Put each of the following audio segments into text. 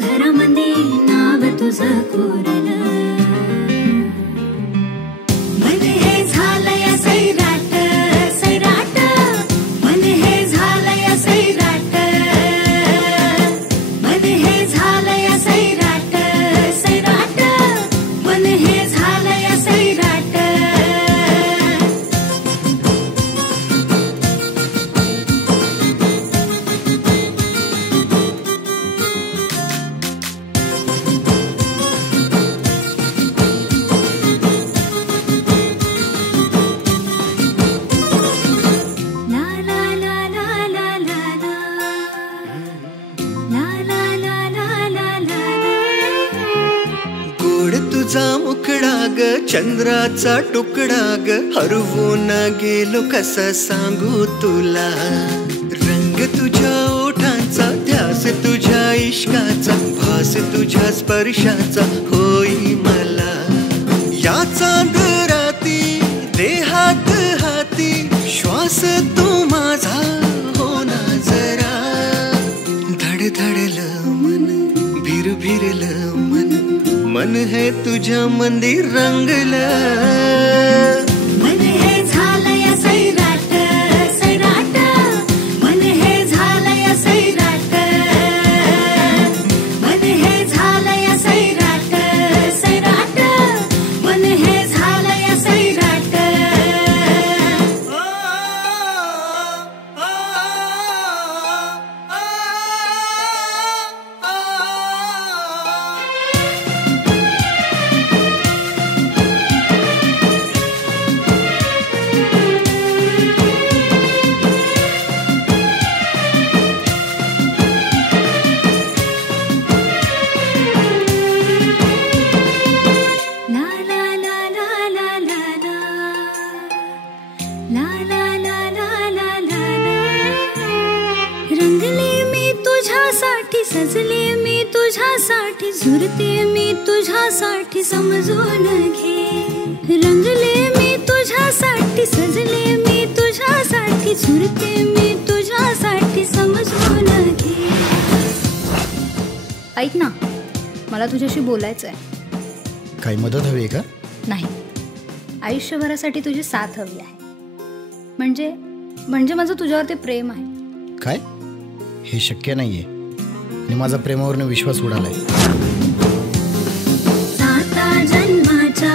घरामध्ये नाव तुझं कोरलं, मन हे झालंय सैराट सैराट, मन हे झालंय सैराट, मन हे झालंय सैराट सैराट, मन हे झालंय सैराट. तुझा मुखडा ग चंद्राचा तुकडा ग, हरवून गेलो कसा सांगू तुला. रंग तुझ्या ओठांचा, ध्यास तुझ्या इश्काचा, भास तुझ्या स्पर्शाचा होई मला. या चांदराती देहात हाती, श्वास तू माझा होना जरा. धडधडलं मन, भिरभिरलं मन, मन है तुझ्या मंदिर रंगलं. मन हे झालंय सैराट सैराट, मन हे झालंय सैराट, मन हे झालंय सैराट सैराट, मन हे झालंय सैराट. रंगले मी तुझ्यासाठी, सजले मी तुझ्यासाठी, झुरते मी तुझ्यासाठी, समजून घे. रंगले मी तुझ्यासाठी, सजले मी तुझ्यासाठी, झुरते मी तुझ्यासाठी, समजून घे. ऐक ना, मला तुझ्याशी बोलायचं आहे. काही मदत हवी आहे का? नाही, आयुष्यभरासाठी तुझी साथ हवी आहे. म्हणजे माझं तुझ्यावरती प्रेम आहे. काय? हे शक्य नाहीये आणि माझा प्रेमावरनं विश्वास उडालाय. साता जन्माच्या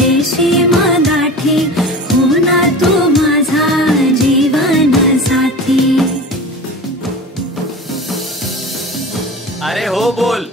रेशीम गाठी, होना तू माझा जीवन साथी. अरे हो बोल.